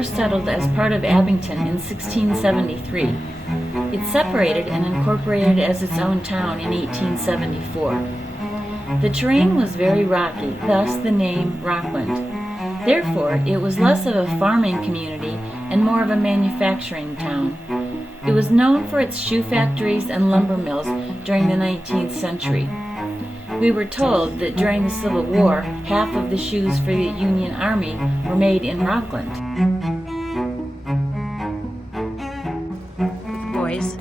first settled as part of Abington in 1673. It separated and incorporated as its own town in 1874. The terrain was very rocky, thus the name Rockland. Therefore, it was less of a farming community and more of a manufacturing town. It was known for its shoe factories and lumber mills during the 19th century. We were told that during the Civil War, half of the shoes for the Union Army were made in Rockland. Boys.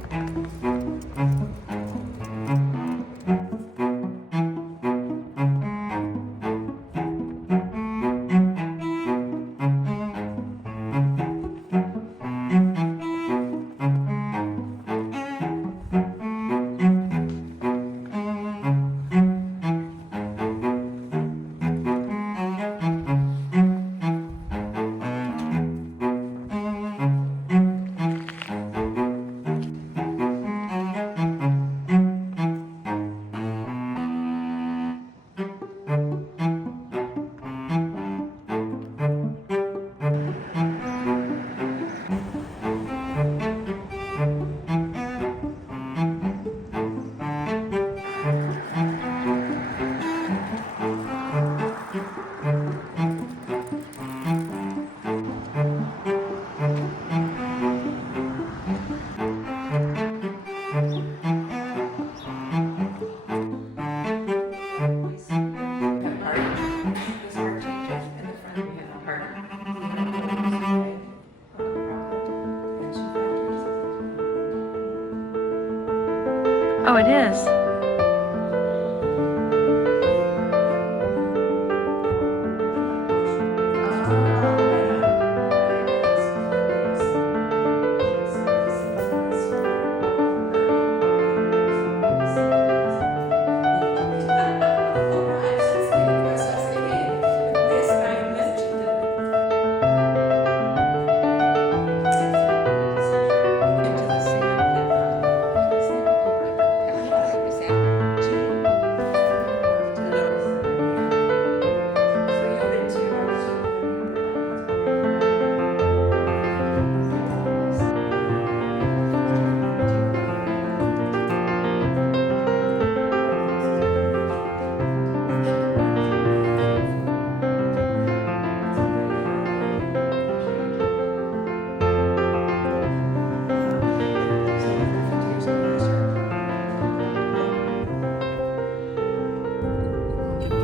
Oh, it is.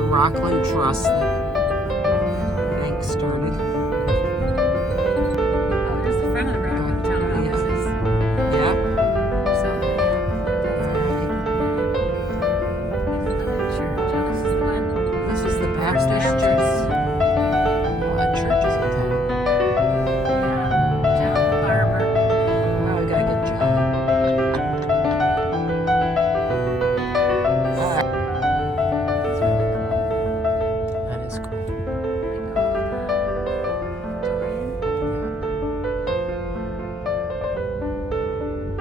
Rockland Trust that bank started. Oh, here's the front of the Rockland townhouses. Yeah. Church. Oh, this is the one. This is the Baptist Church. All that churches in town. Yeah. John the Barber. Oh, we gotta get John. That is cool.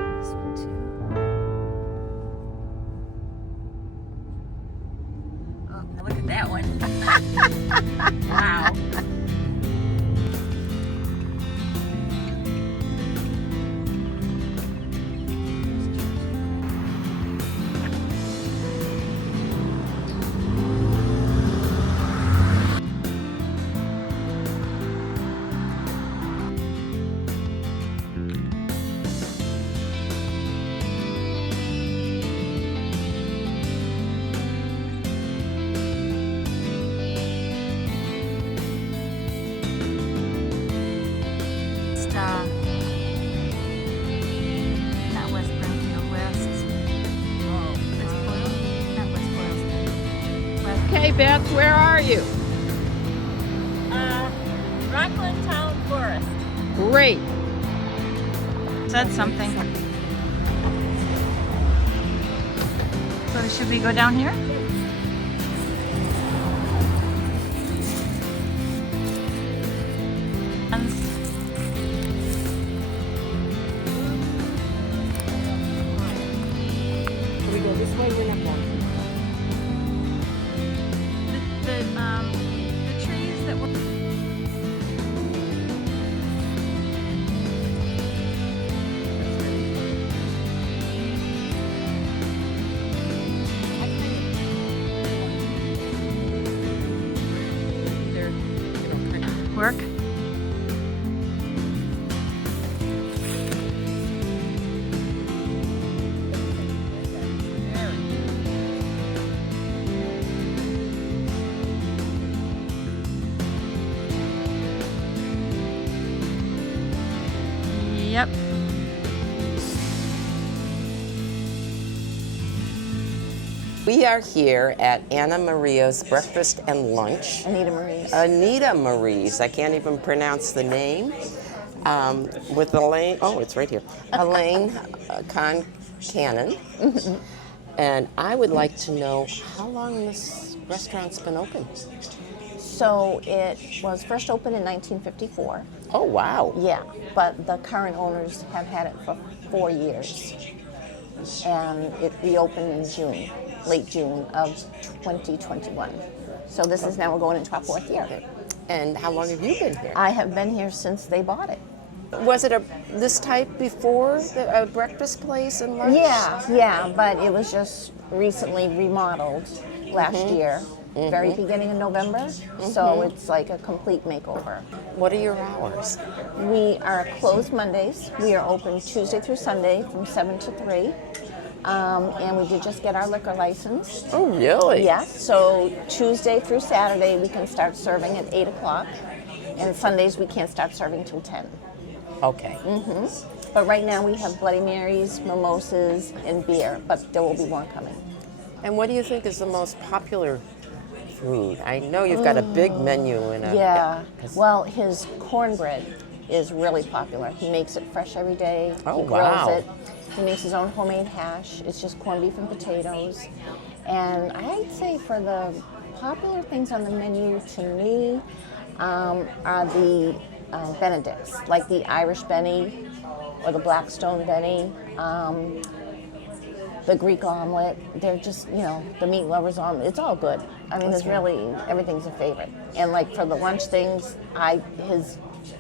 This one too. Oh, now look at that one. Wow. Not West Springfield, West. West Boylston? Not West Boylston. West. Okay, Beth, where are you? Rockland Town Forest. Great. Said something. So should we go down here? Should we go this way? We're not going. The trees that were work? Yep. We are here at Anna Maria's Breakfast and Lunch. Anita Marie's. Anita Marie's, I can't even pronounce the name. With Elaine, oh, it's right here. Elaine Cannon. And I would like to know how long this restaurant's been open. So it was first opened in 1954. Oh, wow. Yeah, but the current owners have had it for 4 years. And it reopened in June, late June of 2021. So this is now we're going into our 4th year. And how long have you been here? I have been here since they bought it. Was it this type before, a breakfast place and lunch? Yeah, but it was just recently remodeled last year, very beginning of November. So it's like a complete makeover. What are your hours? We are closed Mondays. We are open Tuesday through Sunday from 7 to 3. And we did just get our liquor license. Oh, really? Yes, so Tuesday through Saturday we can start serving at 8 o'clock. And Sundays we can't start serving till 10. Okay. But right now we have Bloody Marys, mimosas, and beer, but there will be more coming. And what do you think is the most popular food? I know you've got a big menu and Well, his cornbread is really popular. He makes it fresh every day. Oh, he grills wow. it. He makes his own homemade hash. It's just corned beef and potatoes. And I'd say for the popular things on the menu to me are the Benedicts, like the Irish Benny or the Blackstone Benny, the Greek omelet. They're just, the meat lovers omelet. It's all good. I mean, there's really, everything's a favorite. And like for the lunch things, his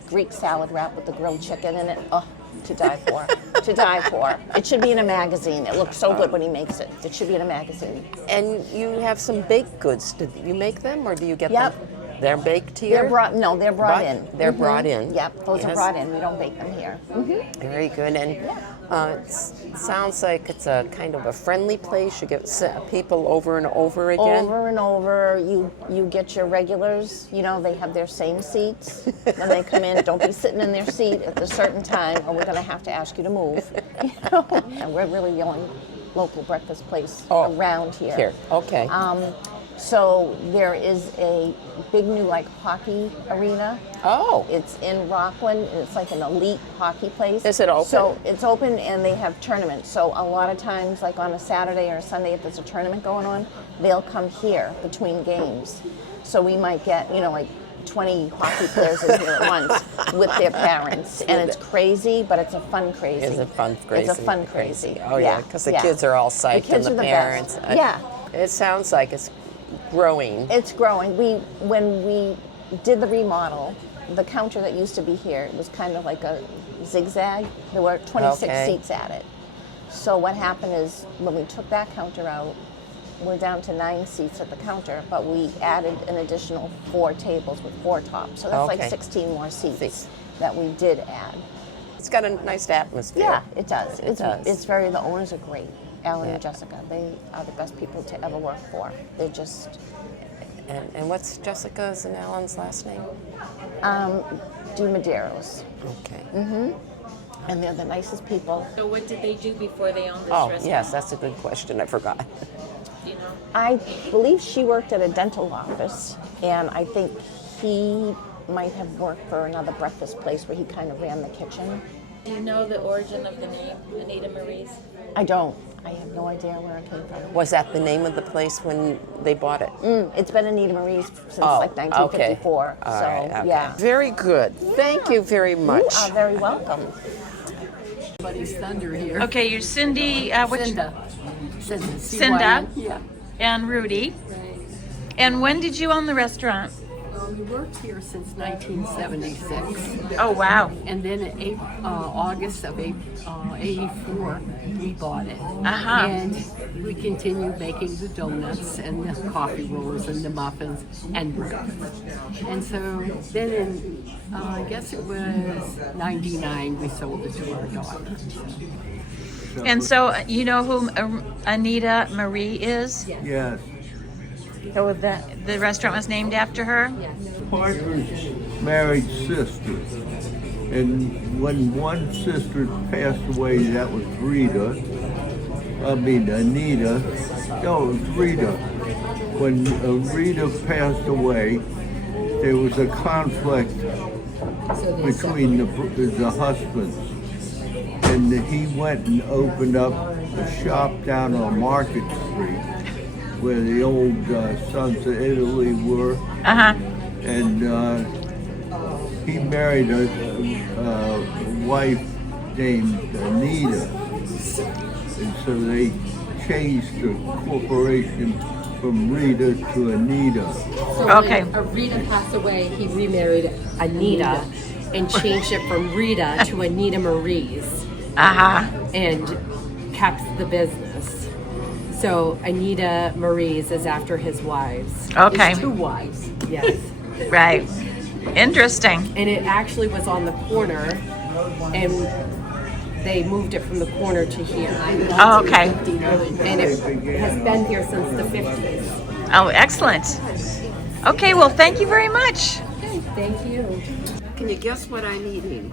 Greek salad wrap with the grilled chicken in it, to die for. To die for. It should be in a magazine. It looks so good when he makes it. It should be in a magazine. And you have some baked goods. Do you make them or do you get Yep. them? They're baked here? They're brought in. They're brought in. Yep, those are brought in. We don't bake them here. Very good. And it sounds like it's a kind of a friendly place. You get people over and over again. Over and over. You get your regulars. They have their same seats. When they come in, don't be sitting in their seat at a certain time or we're going to have to ask you to move. And we're really the only local breakfast place around here. Here, okay. So there is a big new hockey arena. Oh. It's in Rockland, and it's like an elite hockey place. Is it open? So it's open, and they have tournaments. So a lot of times, like on a Saturday or a Sunday, if there's a tournament going on, they'll come here between games. So we might get, 20 hockey players in here at once with their parents. And it's crazy, but it's a fun crazy. It's a fun crazy. It's a fun crazy. Oh, yeah, because the kids are all psyched the kids and the are parents. Best. Yeah. It sounds like it's growing. It's growing. When we did the remodel, the counter that used to be here, it was kind of like a zigzag. There were 26 seats at it. So what happened is when we took that counter out, we're down to 9 seats at the counter, but we added an additional 4 tables with 4 tops. So that's like 16 more seats that we did add. It's got a nice atmosphere. Yeah, it does. It does. It's the owners are great. Alan and Jessica, they are the best people to ever work for. They're just... And what's Jessica's and Alan's last name? Maderos. Okay. And they're the nicest people. So what did they do before they owned this restaurant? Yes, that's a good question. I forgot. Do you know? I believe she worked at a dental office, and I think he might have worked for another breakfast place where he kind of ran the kitchen. Do you know the origin of the name, Anita Marie's? I don't. I have no idea where it came from. Was that the name of the place when they bought it? It's been Anita Marie's since 1954. Okay. All So, right, okay. yeah. Very good. Thank you very much. You are very welcome. Everybody's thunder here. Okay, you're Cindy, Cinda. Cinda. Yeah. And Rudy. Right. And when did you own the restaurant? Well, we worked here since 1976. Oh, wow. And then in August of '84, we bought it. Uh-huh. And we continued making the donuts and the coffee rolls and the muffins and bread. And so then in, I guess it was '99, we sold it to our daughter. And so, you know who Anita Marie is? Yes. So the restaurant was named after her? Partner's married sister. And when one sister passed away, that was Anita. No, it was Rita. When Rita passed away, there was a conflict between the husbands. And he went and opened up a shop down on Market Street where the old Sons of Italy were. Uh-huh. And he married a wife named Anita. And so they changed the corporation from Rita to Anita. So Okay. when Rita passed away, he remarried Anita and changed it from Rita to Anita Marie's Uh-huh. and kept the business. So Anita Marie's is after his wives. Okay. His two wives, yes. Right. Interesting. And it actually was on the corner, and they moved it from the corner to here. Oh, okay. And it has been here since the 50s. Oh, excellent. Okay, well, thank you very much. Thank you. Can you guess what I'm eating?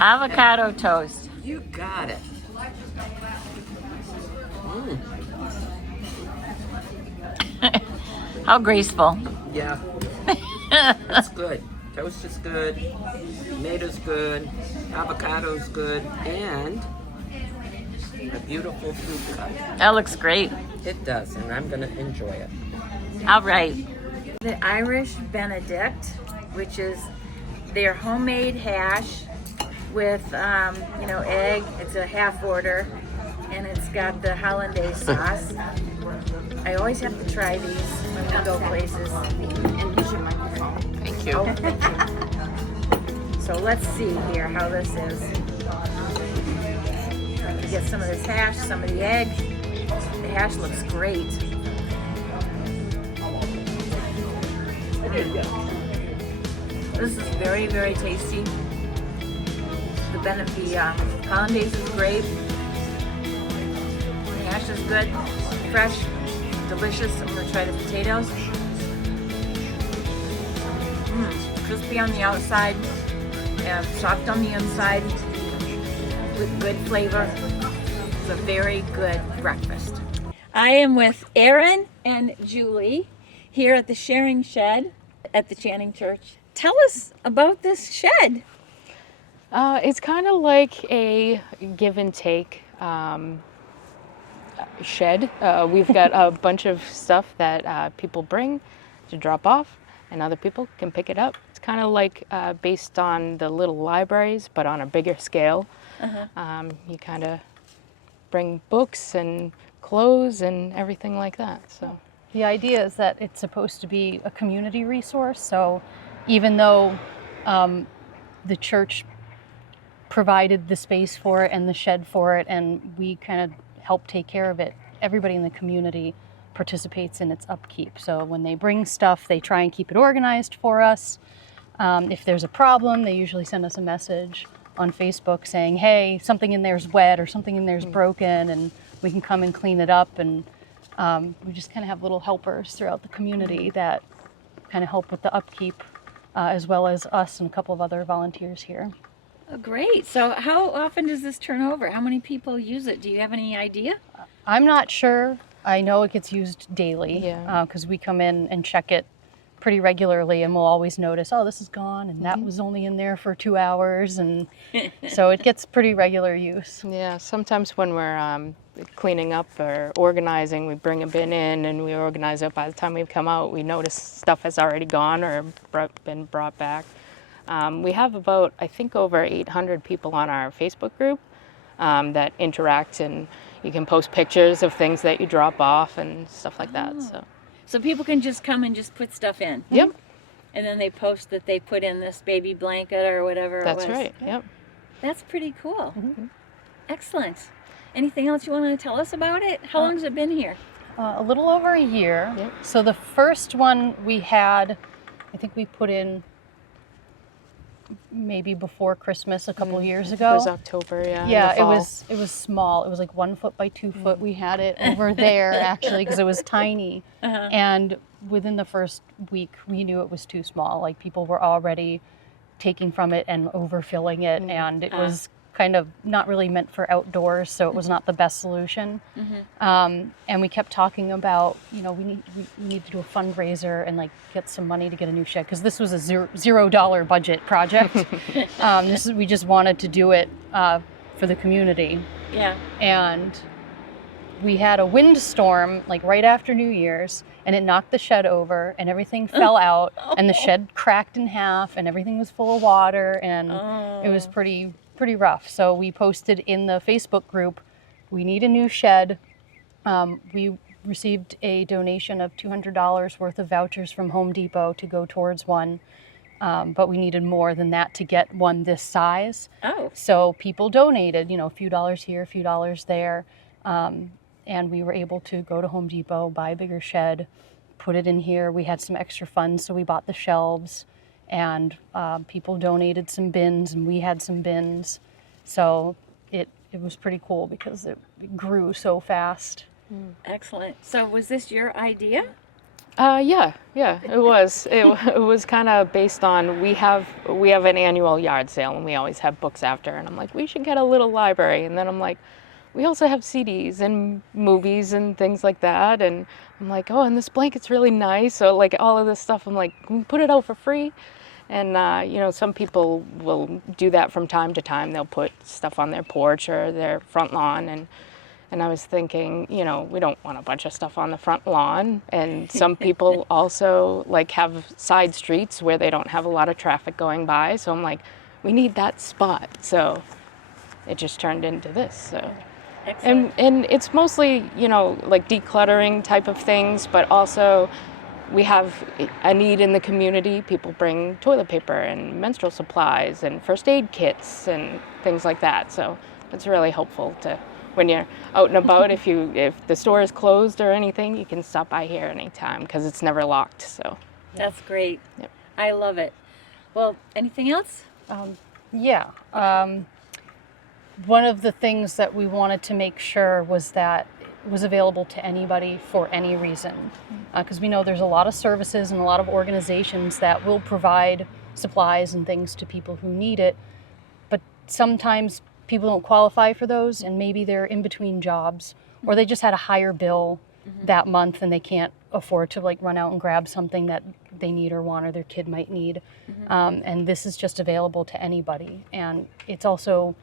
Avocado toast. You got it. How graceful. Yeah. It's good. Toast is good. Tomatoes good. Avocado's good. And a beautiful fruit cup. That looks great. It does, and I'm going to enjoy it. All right. The Irish Benedict, which is their homemade hash with, egg. It's a half order, and it's got the hollandaise sauce. I always have to try these when we go places. And use your microphone. Thank you. Oh, thank you. So let's see here how this is. You get some of this hash, some of the egg. The hash looks great. This is very, very tasty. The hollandaise is great. The hash is good, fresh, delicious. I'm gonna try the potatoes. Crispy on the outside and soft on the inside with good flavor. It's a very good breakfast. I am with Erin and Julie here at the Sharing Shed at the Channing Church. Tell us about this shed. It's kind of like a give and take shed. We've got a bunch of stuff that people bring to drop off, and other people can pick it up. It's kind of like based on the little libraries, but on a bigger scale. You kind of bring books and clothes and everything like that. So the idea is that it's supposed to be a community resource. So even though the church provided the space for it and the shed for it, and we kind of help take care of it, everybody in the community participates in its upkeep. So when they bring stuff, they try and keep it organized for us. If there's a problem, they usually send us a message on Facebook saying, hey, something in there's wet or something in there's broken, and we can come and clean it up. And we just kind of have little helpers throughout the community that kind of help with the upkeep, as well as us and a couple of other volunteers here. Oh, great. So how often does this turn over? How many people use it? Do you have any idea? I'm not sure. I know it gets used daily Yeah. because we come in and check it pretty regularly, and we'll always notice, oh, this is gone, and that was only in there for 2 hours, and so it gets pretty regular use. yeah, sometimes when we're cleaning up or organizing, we bring a bin in and we organize it. By the time we come out, we notice stuff has already gone or been brought back. We have about, I think, over 800 people on our Facebook group that interact, and you can post pictures of things that you drop off and stuff like that. So So people can just come and just put stuff in. yep. And then they post that they put in this baby blanket or whatever That's it was. right. Yep. That's pretty cool. Excellent. Anything else you want to tell us about it? How long has it been here? A little over a year. Yep. So the first one we had, I think we put in maybe before Christmas a couple years ago. It was October, yeah. in the Yeah, fall. it was small. It was like 1 foot by 2 foot. We had it over there actually because it was tiny. And within the first week, we knew it was too small. Like people were already taking from it and overfilling it, and it was kind of not really meant for outdoors, so it was not the best solution. And we kept talking about, you know, we need to do a fundraiser and like get some money to get a new shed, because this was a $0 budget project. We just wanted to do it for the community. Yeah. And we had a windstorm like right after New Year's, and it knocked the shed over and everything fell out, and the shed cracked in half and everything was full of water, and it was pretty rough. So we posted in the Facebook group, we need a new shed. We received a donation of $200 worth of vouchers from Home Depot to go towards one. But we needed more than that to get one this size. Oh. So people donated, you know, a few dollars here, a few dollars there. And we were able to go to Home Depot, buy a bigger shed, put it in here. We had some extra funds, so we bought the shelves, and people donated some bins, and we had some bins. So it was pretty cool because it grew so fast. Excellent. So was this your idea? Yeah, it was. It was kind of based on, we have an annual yard sale, and we always have books after, and I'm like, we should get a little library. And then I'm like, we also have CDs and movies and things like that, and I'm like, oh, and this blanket's really nice. So like all of this stuff, I'm like, can we put it out for free? And you know, some people will do that from time to time. They'll put stuff on their porch or their front lawn, and I was thinking, you know, we don't want a bunch of stuff on the front lawn. And some people also like have side streets where they don't have a lot of traffic going by. So I'm like, we need that spot. So it just turned into this. So. Excellent. And it's mostly, you know, like decluttering type of things, but also we have a need in the community. People bring toilet paper and menstrual supplies and first aid kits and things like that. So it's really helpful to, when you're out and about, if the store is closed or anything, you can stop by here anytime because it's never locked. So That's great. Yep. I love it. Well, anything else? Yeah. One of the things that we wanted to make sure was that it was available to anybody for any reason. Because we know there's a lot of services and a lot of organizations that will provide supplies and things to people who need it. But sometimes people don't qualify for those, and maybe they're in between jobs, or they just had a higher bill that month and they can't afford to like run out and grab something that they need or want or their kid might need. And this is just available to anybody. And it's also,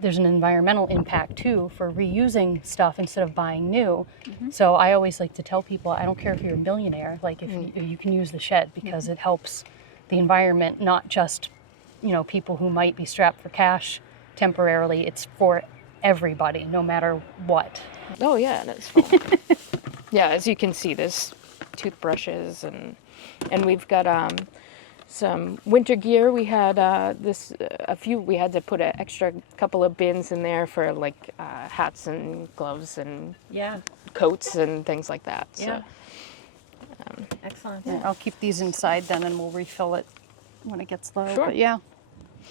there's an environmental impact too for reusing stuff instead of buying new. So I always like to tell people, I don't care if you're a millionaire, like if you can use the shed, because it helps the environment, not just, you know, people who might be strapped for cash temporarily. It's for everybody, no matter what. oh yeah, and it's full. Yeah, as you can see, there's toothbrushes and we've got some winter gear. We had we had to put an extra couple of bins in there for like hats and gloves and coats and things like that. Yeah. So, Excellent. Yeah, I'll keep these inside then, and we'll refill it when it gets low. Sure. But yeah.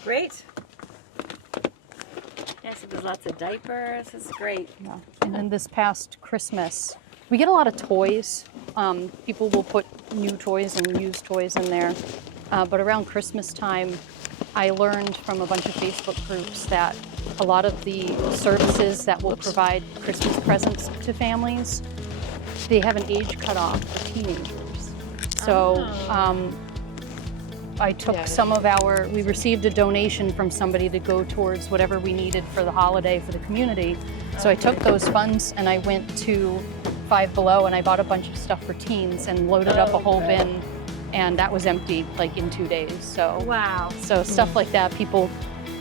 Great. Yes, there's lots of diapers. It's great. Yeah. And then this past Christmas, we get a lot of toys. People will put new toys and used toys in there. But around Christmas time, I learned from a bunch of Facebook groups that a lot of the services that will provide Christmas presents to families, they have an age cutoff for teenagers. So I took some of we received a donation from somebody to go towards whatever we needed for the holiday for the community. So I took those funds and I went to Five Below and I bought a bunch of stuff for teens and loaded up a whole bin, and that was empty like in 2 days. So Wow. so stuff like that, people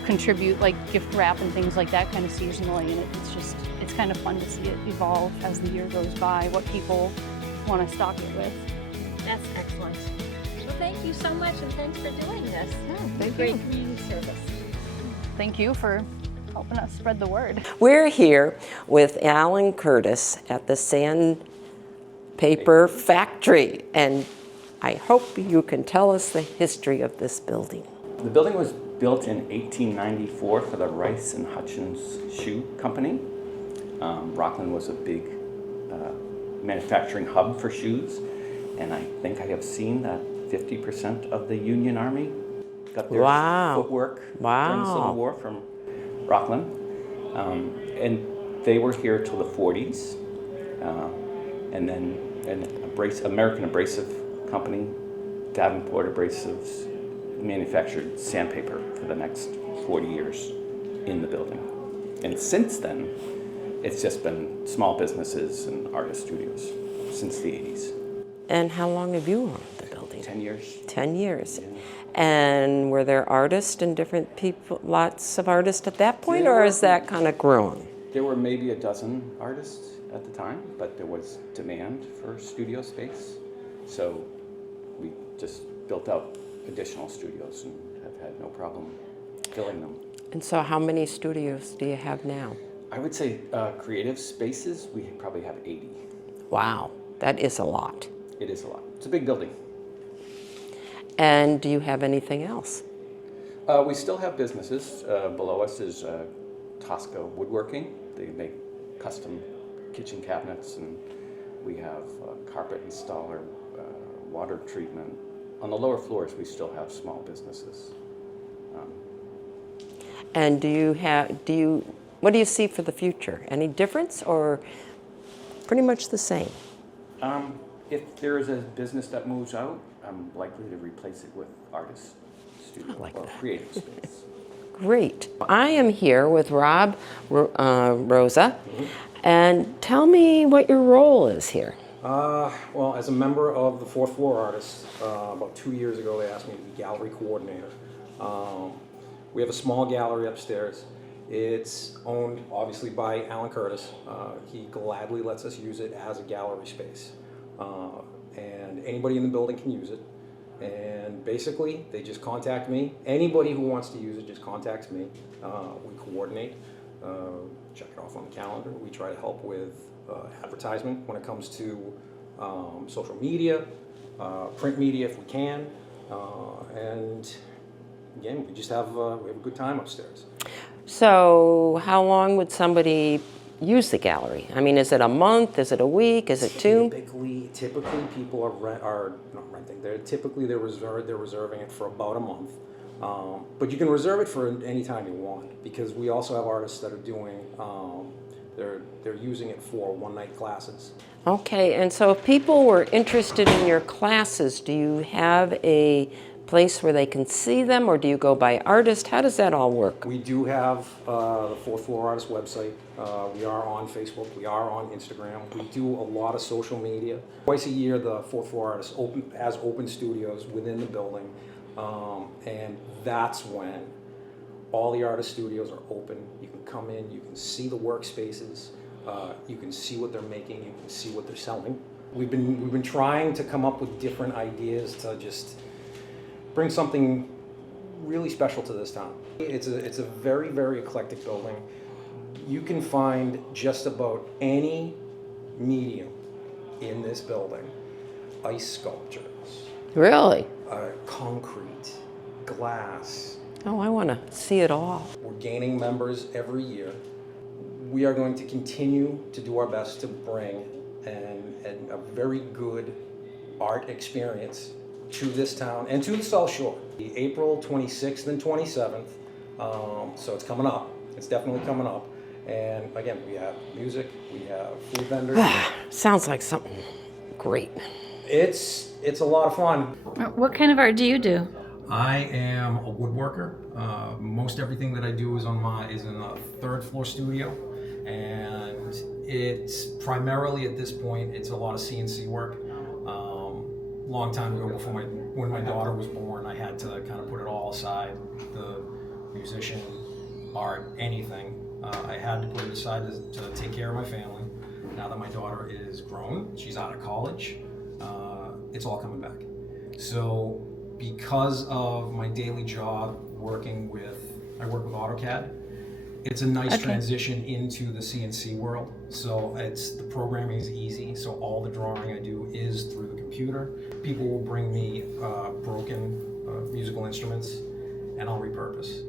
contribute like gift wrap and things like that kind of seasonally, and it's kind of fun to see it evolve as the year goes by, what people want to stock it with. That's excellent. thank you so much, and thanks for doing this. Thank Great you. community service. Thank you for helping us spread the word. We're here with Alan Curtis at the Sandpaper Factory, and I hope you can tell us the history of this building. The building was built in 1894 for the Rice and Hutchins Shoe Company. Rockland was a big manufacturing hub for shoes, and I think I have seen that 50% of the Union Army got their footwork during the Civil War from Rockland. And they were here till the 40s. And then American Abrasive Company, Davenport Abrasives, manufactured sandpaper for the next 40 years in the building. And since then, it's just been small businesses and artist studios since the 80s. And how long have you owned the building? 10 years. 10 years. Yeah. And were there artists and different people, lots of artists at that point, or has that kind of grown? There were maybe a dozen artists at the time, but there was demand for studio space. So we just built out additional studios and have had no problem filling them. And so how many studios do you have now? I would say creative spaces, we probably have 80. Wow, that is a lot. It is a lot. It's a big building. And do you have anything else? We still have businesses. Below us is Tosca Woodworking. They make custom kitchen cabinets, and we have carpet installer, water treatment. On the lower floors, we still have small businesses. And what do you see for the future? Any difference or pretty much the same? If there is a business that moves out, I'm likely to replace it with artist studio or creative space. Great. I am here with Rob Rosa, and tell me what your role is here. Well, as a member of the fourth floor artists, about 2 years ago they asked me to be gallery coordinator. We have a small gallery upstairs. It's owned obviously by Alan Curtis. He gladly lets us use it as a gallery space. And anybody in the building can use it. And basically, they just contact me. Anybody who wants to use it just contacts me. We coordinate, check it off on the calendar. We try to help with advertisement when it comes to social media, print media if we can. And again, we just have a good time upstairs. So how long would somebody use the gallery? I mean, is it a month? Is it a week? Is it two? Typically people are not renting. They're reserving it for about a month. But you can reserve it for any time you want, because we also have artists that are doing they're using it for one-night classes. Okay, and so if people were interested in your classes, do you have a place where they can see them, or do you go by artist? How does that all work? We do have the Fourth Floor Artist website. We are on Facebook. We are on Instagram. We do a lot of social media. Twice a year, the Fourth Floor Artist has open studios within the building, and that's when all the artist studios are open. You can come in, you can see the workspaces, you can see what they're making, you can see what they're selling. We've been trying to come up with different ideas to just bring something really special to this town. It's a very, very eclectic building. You can find just about any medium in this building. Ice sculptures. Really? Concrete, glass. Oh, I want to see it all. We're gaining members every year. We are going to continue to do our best to bring a very good art experience to this town and to the South Shore. April 26th and 27th, so it's coming up. It's definitely coming up. And again, we have music, we have food vendors. Sounds like something great. It's a lot of fun. What kind of art do you do? I am a woodworker. Most everything that I do is in a third floor studio, and it's primarily at this point it's a lot of CNC work. Long time ago, when my daughter was born, I had to kind of put it all aside. The musician, art, anything. I had to put it aside to take care of my family. Now that my daughter is grown, she's out of college, it's all coming back. So because of my daily job I work with AutoCAD, it's a nice transition into the CNC world. So the programming is easy, so all the drawing I do is through the computer. People will bring me broken musical instruments and I'll repurpose.